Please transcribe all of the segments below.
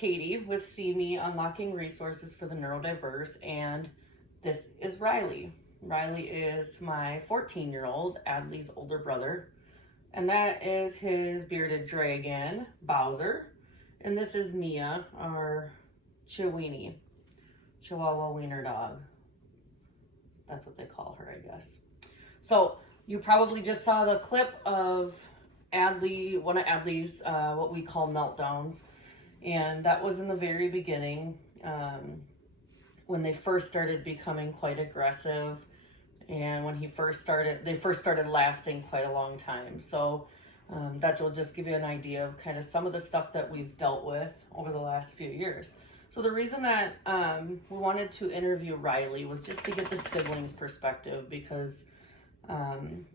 Katie with See Me Unlocking Resources for the Neurodiverse, and this is Riley. Riley is my 14-year-old, Adley's older brother, and that is his bearded dragon, Bowser, and this is Mia, our Chihuahua wiener dog. That's what they call her, I guess. So you probably just saw the clip of Adlee, one of Adlee's what we call meltdowns, and that was in the very beginning when they first started becoming quite aggressive, and when they first started lasting quite a long time. So that will just give you an idea of kind of some of the stuff that we've dealt with over the last few years. So the reason that we wanted to interview Riley was just to get the siblings' perspective, because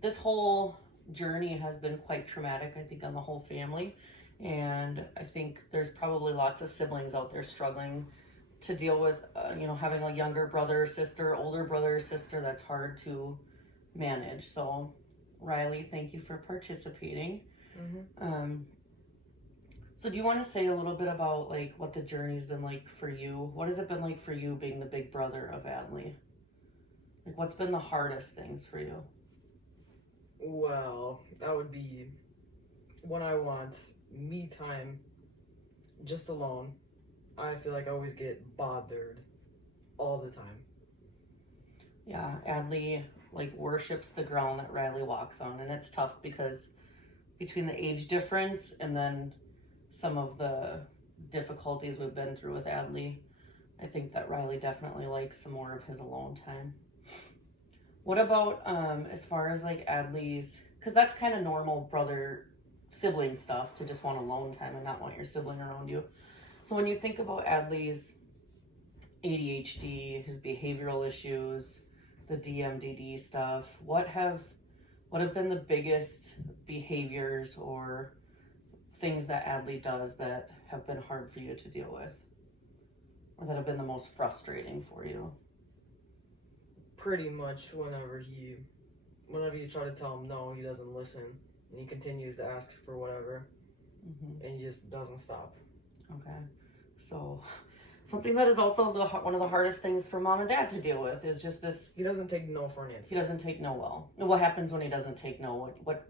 this whole journey has been quite traumatic, I think, on the whole family. And I think there's probably lots of siblings out there struggling to deal with, having a younger brother or sister, older brother or sister that's hard to manage. So Riley, thank you for participating. Mm-hmm. So do you want to say a little bit about like what the journey's been like for you? What has it been like for you being the big brother of Adlee? Like, what's been the hardest things for you? Well, that would be when I want me time just alone. I feel like I always get bothered all the time. Yeah, Adlee like worships the ground that Riley walks on, and it's tough because between the age difference and then some of the difficulties we've been through with Adlee, I think that Riley definitely likes some more of his alone time. What about as far as like Adlee's, because that's kind of normal brother sibling stuff, to just want alone time and not want your sibling around you. So when you think about Adlee's ADHD, his behavioral issues, the DMDD stuff, what have been the biggest behaviors or things that Adlee does that have been hard for you to deal with, or that have been the most frustrating for you? Pretty much whenever you try to tell him no, he doesn't listen, and he continues to ask for whatever, and he just doesn't stop. Okay, so something that is also one of the hardest things for mom and dad to deal with is just this. He doesn't take no for an answer. He doesn't take no well. And what happens when he doesn't take no? What?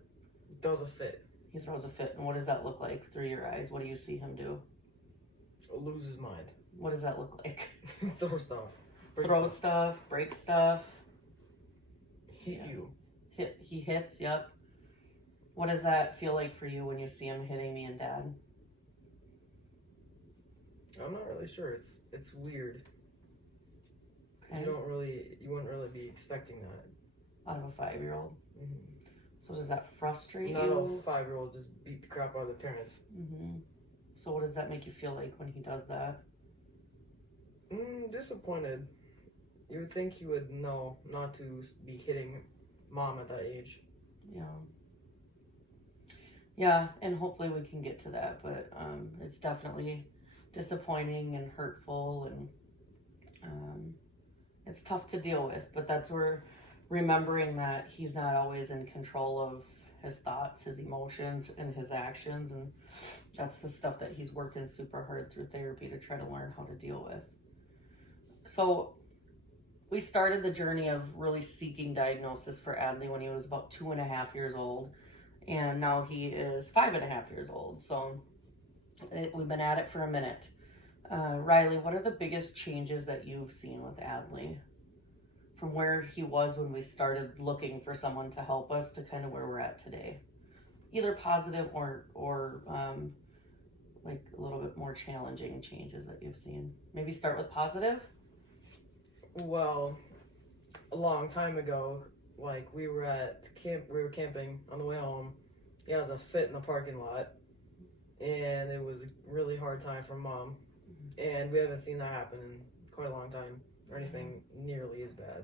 He throws a fit. He throws a fit, and what does that look like through your eyes? What do you see him do? Lose his mind. What does that look like? Throw stuff. Throw stuff, break stuff. Hit you. He hits, yep. What does that feel like for you when you see him hitting me and dad? I'm not really sure. It's weird. Okay. You wouldn't really be expecting that. Out of a 5-year-old? Mm-hmm. So does that frustrate you? Not a 5-year-old just beat the crap out of their parents. Mm-hmm. So what does that make you feel like when he does that? Disappointed. You would think he would know not to be hitting mom at that age. Yeah. Yeah, and hopefully we can get to that, but it's definitely disappointing and hurtful, and it's tough to deal with, but that's where remembering that he's not always in control of his thoughts, his emotions, and his actions, and that's the stuff that he's working super hard through therapy to try to learn how to deal with. So we started the journey of really seeking diagnosis for Adlee when he was about 2.5 years old, and now he is 5.5 years old. So we've been at it for a minute. Riley, what are the biggest changes that you've seen with Adlee from where he was when we started looking for someone to help us to kind of where we're at today? Either positive or like a little bit more challenging changes that you've seen. Maybe start with positive. Well, a long time ago, like we were camping on the way home. He has a fit in the parking lot, and it was a really hard time for mom. And we haven't seen that happen in quite a long time, or anything nearly as bad.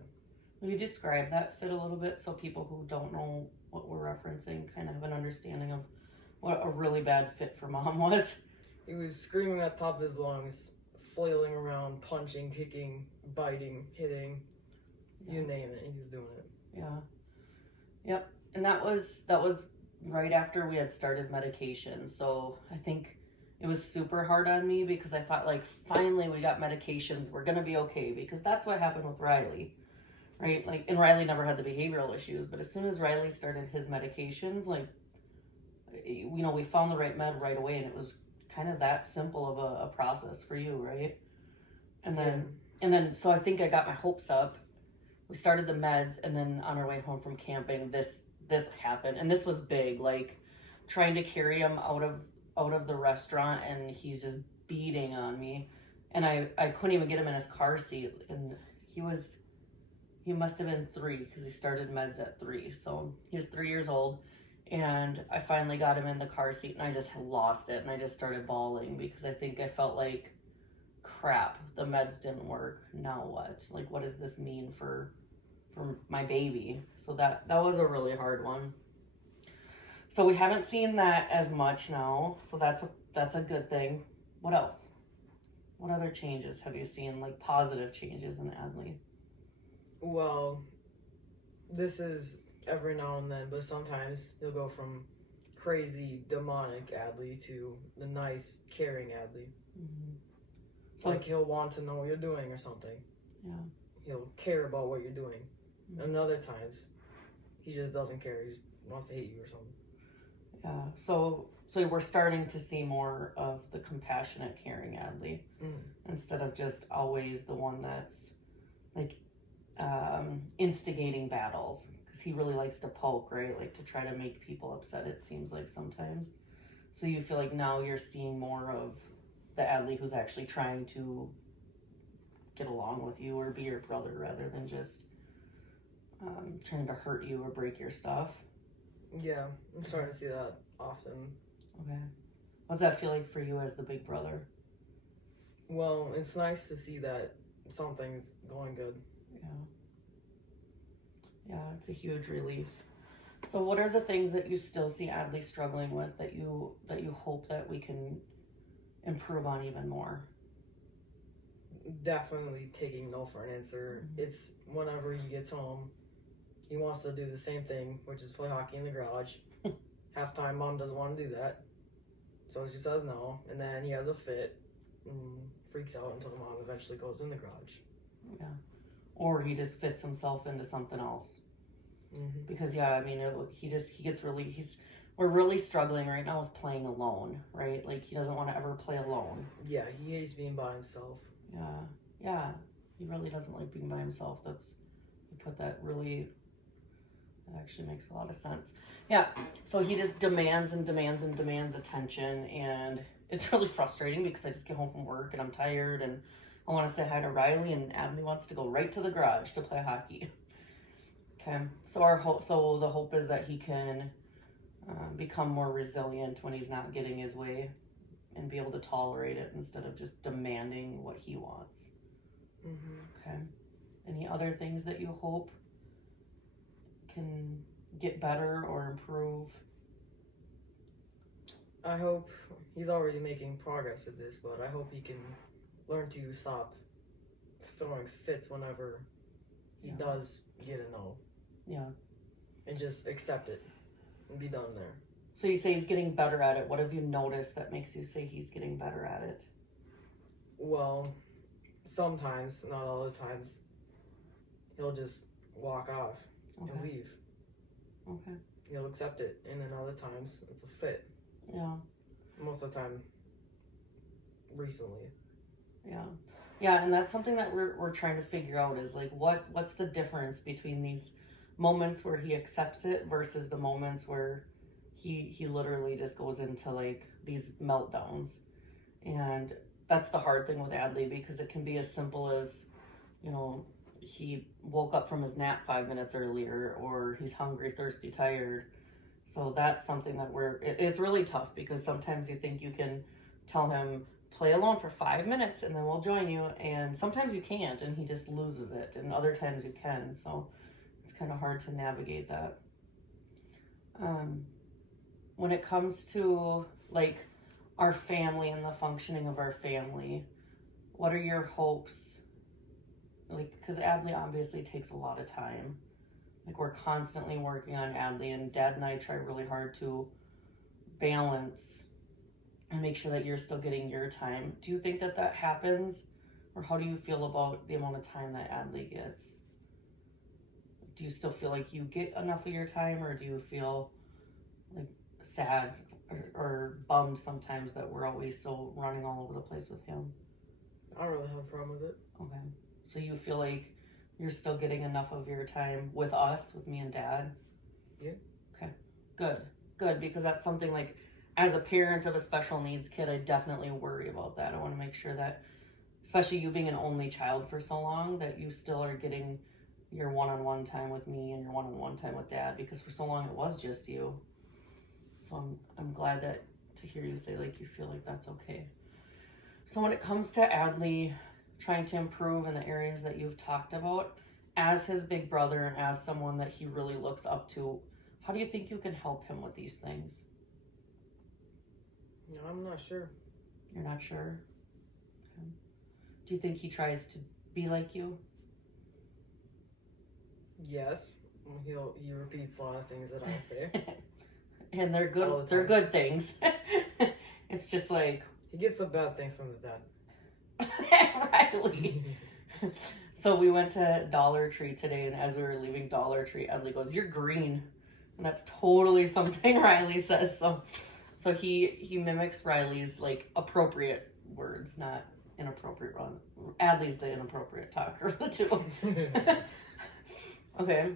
Will you describe that fit a little bit so people who don't know what we're referencing kind of have an understanding of what a really bad fit for mom was? He was screaming at the top of his lungs, flailing around, punching, kicking, biting, hitting, you name it, he was doing it. Yeah. Yep. And that was right after we had started medication. So I think it was super hard on me because I thought, like, finally we got medications, we're gonna be okay, because that's what happened with Riley, right? Like, and Riley never had the behavioral issues, but as soon as Riley started his medications, like, you know, we found the right med right away, and it was kind of that simple of a process for you, right? And then so I think I got my hopes up. We started the meds, and then on our way home from camping, this happened, and this was big, like trying to carry him out of the restaurant, and he's just beating on me, and I couldn't even get him in his car seat, and he must have been 3 because he started meds at 3, so he was 3 years old, and I finally got him in the car seat, and I just lost it, and I just started bawling because I think I felt like, crap, the meds didn't work, now what? Like, what does this mean for my baby? So that was a really hard one. So we haven't seen that as much now, so that's a good thing. What else? What other changes have you seen, like positive changes in Adley? Well, this is every now and then, but sometimes he'll go from crazy, demonic Adley to the nice, caring Adley. Mm-hmm. So, like, he'll want to know what you're doing or something. Yeah. He'll care about what you're doing. Mm-hmm. And other times, he just doesn't care. He just wants to hate you or something. Yeah. So we're starting to see more of the compassionate, caring Adley, instead of just always the one that's like instigating battles, because he really likes to poke, right? Like to try to make people upset, it seems like sometimes. So you feel like now you're seeing more of the Adley who's actually trying to get along with you or be your brother rather than just trying to hurt you or break your stuff. Yeah, I'm starting to see that often. Okay. What's that feel like for you as the big brother? Well, it's nice to see that something's going good. Yeah, it's a huge relief. So what are the things that you still see Adley struggling with that you hope that we can improve on even more? Definitely taking no for an answer. Mm-hmm. It's whenever he gets home, he wants to do the same thing, which is play hockey in the garage. Half-time, Mom doesn't want to do that, so she says no, and then he has a fit and freaks out until Mom eventually goes in the garage. Yeah. Or he just fits himself into something else. Mm-hmm. Because we're really struggling right now with playing alone, right? Like, he doesn't want to ever play alone. Yeah, he hates being by himself. Yeah, he really doesn't like being by himself. That actually makes a lot of sense. Yeah, so he just demands and demands and demands attention, and it's really frustrating because I just get home from work and I'm tired and I want to say hi to Riley, and Adley wants to go right to the garage to play hockey. Okay, so the hope is that he can become more resilient when he's not getting his way and be able to tolerate it instead of just demanding what he wants. Mm-hmm. Okay, any other things that you hope can get better or improve? I hope he's already making progress with this, but I hope he can learn to stop throwing fits whenever he does get a no. Yeah. And just accept it and be done there. So you say he's getting better at it. What have you noticed that makes you say he's getting better at it? Well, sometimes, not all the times, he'll just walk off and leave. Okay. He'll accept it, and then other times it's a fit. Yeah. Most of the time, recently. Yeah, and that's something that we're trying to figure out is like what's the difference between these moments where he accepts it versus the moments where he literally just goes into like these meltdowns. And that's the hard thing with Adley, because it can be as simple as, you know, he woke up from his nap 5 minutes earlier, or he's hungry, thirsty, tired. So that's something that it's really tough, because sometimes you think you can tell him, play alone for 5 minutes and then we'll join you, and sometimes you can't and he just loses it, and other times you can. So it's kind of hard to navigate that. When it comes to like our family and the functioning of our family, what are your hopes? Like, because Adley obviously takes a lot of time. Like, we're constantly working on Adley, and Dad and I try really hard to balance and make sure that you're still getting your time. Do you think that that happens? Or how do you feel about the amount of time that Adley gets? Do you still feel like you get enough of your time, or do you feel like sad or bummed sometimes that we're always so running all over the place with him? I don't really have a problem with it. Okay. So you feel like you're still getting enough of your time with us, with me and Dad? Yeah. Okay. Good, because that's something like, as a parent of a special needs kid, I definitely worry about that. I want to make sure that, especially you being an only child for so long, that you still are getting your one-on-one time with me and your one-on-one time with Dad, because for so long it was just you. So I'm glad that to hear you say like you feel like that's okay. So when it comes to Adley trying to improve in the areas that you've talked about, as his big brother and as someone that he really looks up to, how do you think you can help him with these things? No, I'm not sure. You're not sure? Okay. Do you think he tries to be like you? Yes. He repeats a lot of things that I say. And they're good. All the They're time. good things. It's just like He gets the bad things from his dad. Riley. So we went to Dollar Tree today, and as we were leaving Dollar Tree, Adley goes, "You're green," and that's totally something Riley says. So he mimics Riley's like appropriate words, not inappropriate one. Adley's the inappropriate talker of the two. Okay.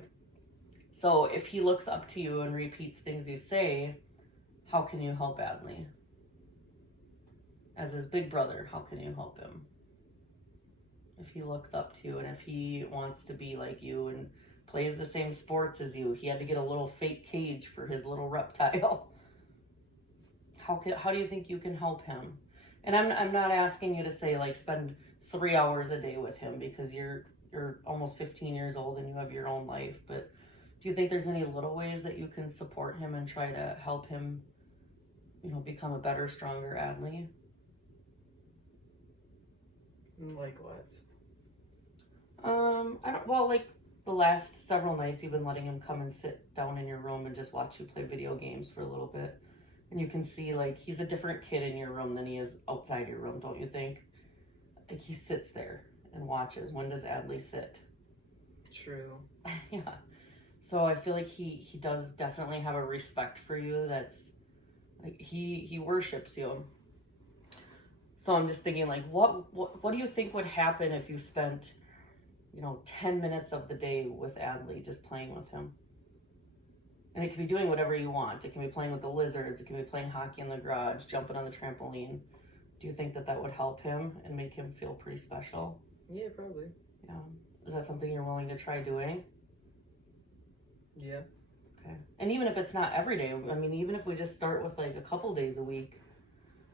So if he looks up to you and repeats things you say, how can you help Adley? As his big brother, how can you help him? If he looks up to you and if he wants to be like you and plays the same sports as you, he had to get a little fake cage for his little reptile. How do you think you can help him? And I'm not asking you to say like spend 3 hours a day with him, because you're almost 15 years old and you have your own life, but do you think there's any little ways that you can support him and try to help him, become a better, stronger Adley? Like what? Like the last several nights you've been letting him come and sit down in your room and just watch you play video games for a little bit. And you can see like he's a different kid in your room than he is outside your room, don't you think? Like he sits there and watches. When does Adley sit? True. Yeah. So I feel like he does definitely have a respect for you that's like he worships you. So I'm just thinking like what do you think would happen if you spent 10 minutes of the day with Adley just playing with him? And it can be doing whatever you want. It can be playing with the lizards, it can be playing hockey in the garage, jumping on the trampoline. Do you think that that would help him and make him feel pretty special? Yeah, probably. Yeah. Is that something you're willing to try doing? Yeah. Okay. And even if it's not every day, I mean, even if we just start with like a couple days a week,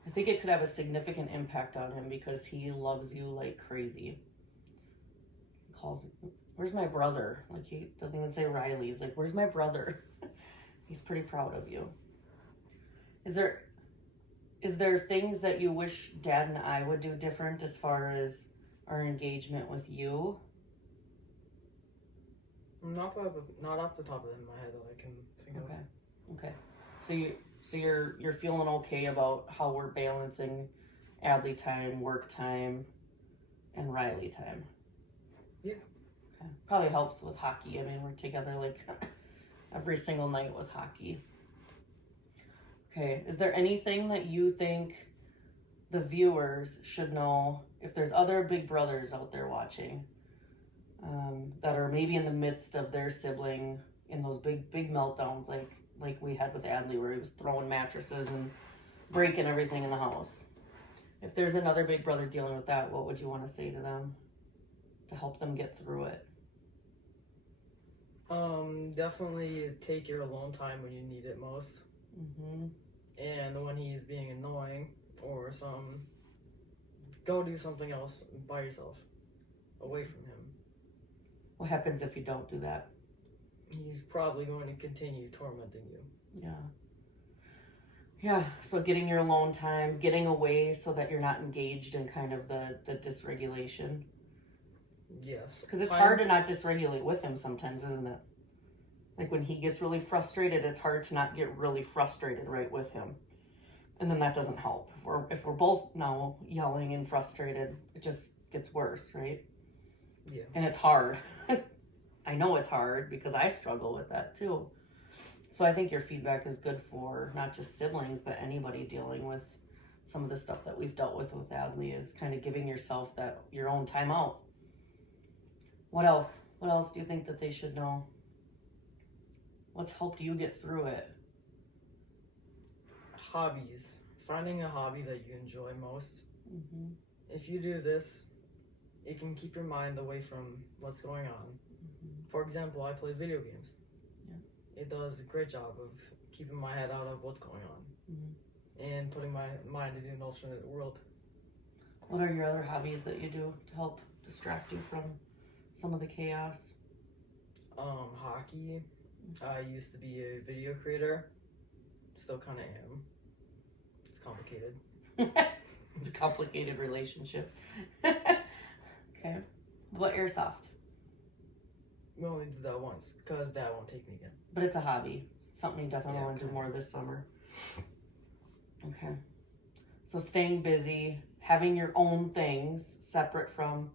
I think it could have a significant impact on him because he loves you like crazy. He calls, "Where's my brother?" Like he doesn't even say Riley. He's like, "Where's my brother?" He's pretty proud of you. Is there things that you wish Dad and I would do different as far as our engagement with you? Not off the top of my head that I can think of. Okay. So you're feeling okay about how we're balancing Adley time, work time, and Riley time? Yeah. Okay. Probably helps with hockey. I mean, we're together like every single night with hockey. Okay. Is there anything that you think the viewers should know, if there's other big brothers out there watching, that are maybe in the midst of their sibling in those big meltdowns like we had with Adley, where he was throwing mattresses and breaking everything in the house? If there's another big brother dealing with that, what would you want to say to them to help them get through it? Definitely take your alone time when you need it most. Mm-hmm. And when he's being annoying or go do something else by yourself, away from him. What happens if you don't do that? He's probably going to continue tormenting you. Yeah, so getting your alone time, getting away so that you're not engaged in kind of the dysregulation. Yes. Because it's hard to not dysregulate with him sometimes, isn't it? Like when he gets really frustrated, it's hard to not get really frustrated right with him. And then that doesn't help. If we're both now yelling and frustrated, it just gets worse, right? Yeah. And it's hard. I know it's hard because I struggle with that too. So I think your feedback is good for not just siblings, but anybody dealing with some of the stuff that we've dealt with Adley, is kind of giving yourself your own time out. What else? What else do you think that they should know? What's helped you get through it? Hobbies. Finding a hobby that you enjoy most. Mm-hmm. If you do this, it can keep your mind away from what's going on. Mm-hmm. For example, I play video games. Yeah. It does a great job of keeping my head out of what's going on. Mm-hmm. And putting my mind into an alternate world. What are your other hobbies that you do to help distract you from some of the chaos? Hockey. I used to be a video creator. Still kind of am. It's complicated. It's a complicated relationship. Okay. What airsoft? We only did that once because Dad won't take me again. But it's a hobby. It's something you definitely want to do kinda. more this summer. Okay. So staying busy, having your own things separate from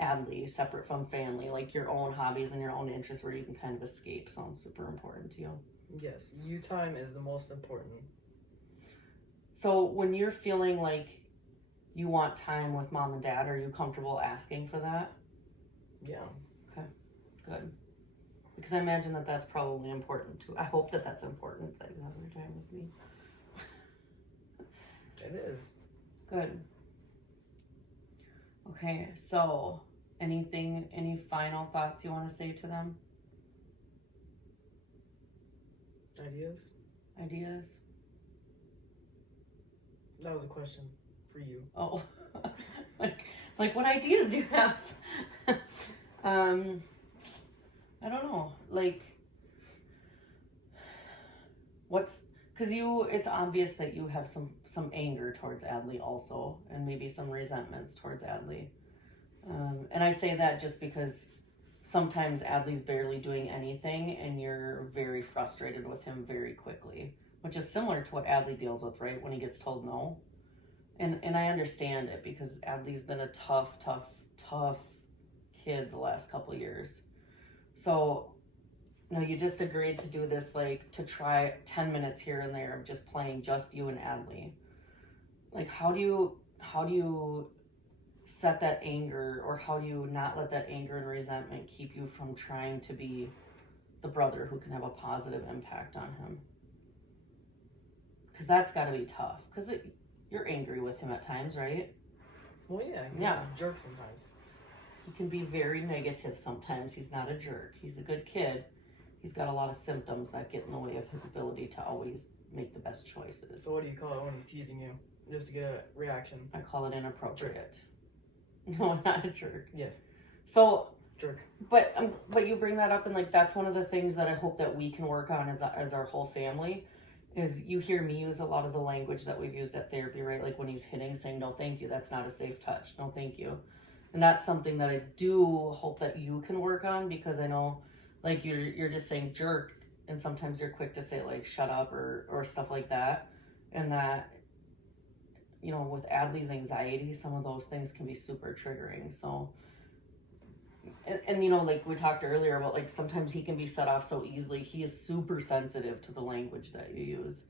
Adley, separate from family, like your own hobbies and your own interests where you can kind of escape, sounds super important to you. Yes, you time is the most important. So when you're feeling like you want time with mom and dad, are you comfortable asking for that? Yeah. Good. Because I imagine that that's probably important too. I hope that that's important, that you have your time with me. It is. Good. Okay, so any final thoughts you want to say to them? Ideas? That was a question for you. Oh, like what ideas do you have? I don't know. Like, it's obvious that you have some anger towards Adley also, and maybe some resentments towards Adley. And I say that just because sometimes Adley's barely doing anything and you're very frustrated with him very quickly, which is similar to what Adley deals with, right? When he gets told no. And I understand it because Adley's been a tough kid the last couple of years. So, you just agreed to do this, like, to try 10 minutes here and there of just playing just you and Adley. Like, how do you set that anger, or how do you not let that anger and resentment keep you from trying to be the brother who can have a positive impact on him? Because that's got to be tough. Because you're angry with him at times, right? Well, yeah. He's Yeah. a jerk sometimes. He can be very negative sometimes. He's not a jerk. He's a good kid. He's got a lot of symptoms that get in the way of his ability to always make the best choices. So what do you call it when he's teasing you? Just to get a reaction. I call it inappropriate. No, I'm not a jerk. Yes. So, Jerk. but you bring that up, and like that's one of the things that I hope that we can work on as our whole family. Is you hear me use a lot of the language that we've used at therapy, right? Like when he's hitting, saying, no, thank you. That's not a safe touch. No, thank you. And that's something that I do hope that you can work on, because I know like you're just saying jerk. And sometimes you're quick to say like, shut up or stuff like that. And that, with Adley's anxiety, some of those things can be super triggering. So, and like we talked earlier about, like, sometimes he can be set off so easily. He is super sensitive to the language that you use.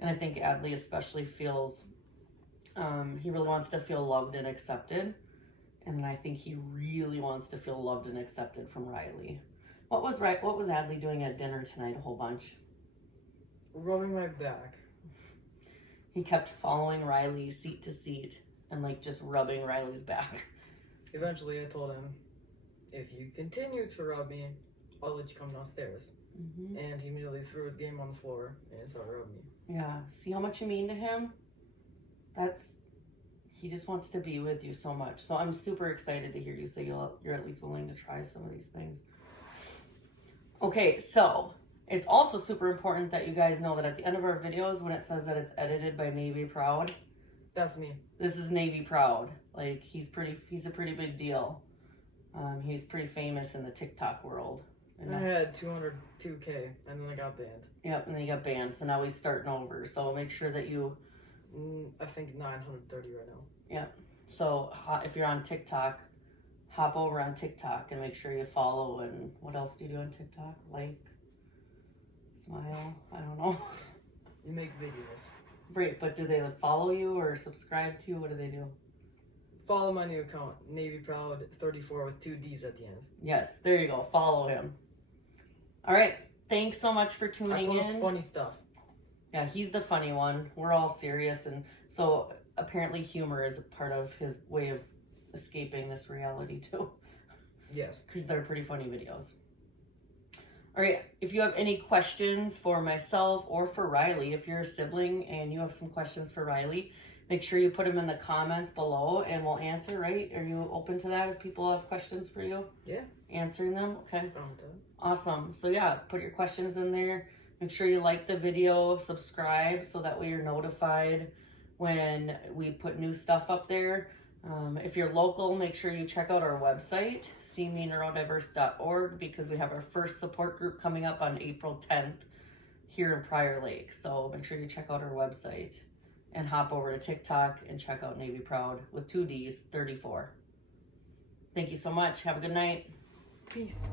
And I think Adley especially feels, he really wants to feel loved and accepted. And I think he really wants to feel loved and accepted from Riley. What was Adley doing at dinner tonight a whole bunch? Rubbing my back. He kept following Riley seat to seat and like just rubbing Riley's back. Eventually I told him, if you continue to rub me, I'll let you come downstairs. Mm-hmm. And he immediately threw his game on the floor and started rubbing me. Yeah, see how much you mean to him? He just wants to be with you so much. So I'm super excited to hear you say you're at least willing to try some of these things. Okay, so it's also super important that you guys know that at the end of our videos, when it says that it's edited by Navy Proud, That's me. this is Navy Proud. Like, he's a pretty big deal. He's pretty famous in the TikTok world. And I had 202K, and then I got banned. Yep, and then you got banned, so now he's starting over. So make sure that you... I think 930 right now. So if you're on TikTok, hop over on TikTok and make sure you follow. And what else do you do on TikTok? Like, smile? I don't know. You make videos. Great, but do they follow you or subscribe to you? What do they do? Follow my new account, Navy Proud 34 with 2 D's at the end. Yes, there you go. Follow him. All right. Thanks so much for tuning in. I post funny stuff. Yeah, he's the funny one. We're all serious, and so apparently humor is a part of his way of escaping this reality too. Yes. Because they're pretty funny videos. All right, if you have any questions for myself or for Riley, if you're a sibling and you have some questions for Riley, make sure you put them in the comments below and we'll answer, right? Are you open to that if people have questions for you? Yeah. Answering them? Okay. Found Awesome. So yeah, put your questions in there. Make sure you like the video, subscribe, so that way you're notified when we put new stuff up there. If you're local, make sure you check out our website, seemeneurodiverse.org, because we have our first support group coming up on April 10th here in Prior Lake. So make sure you check out our website and hop over to TikTok and check out Navy Proud with 2 D's 34. Thank you so much. Have a good night. Peace.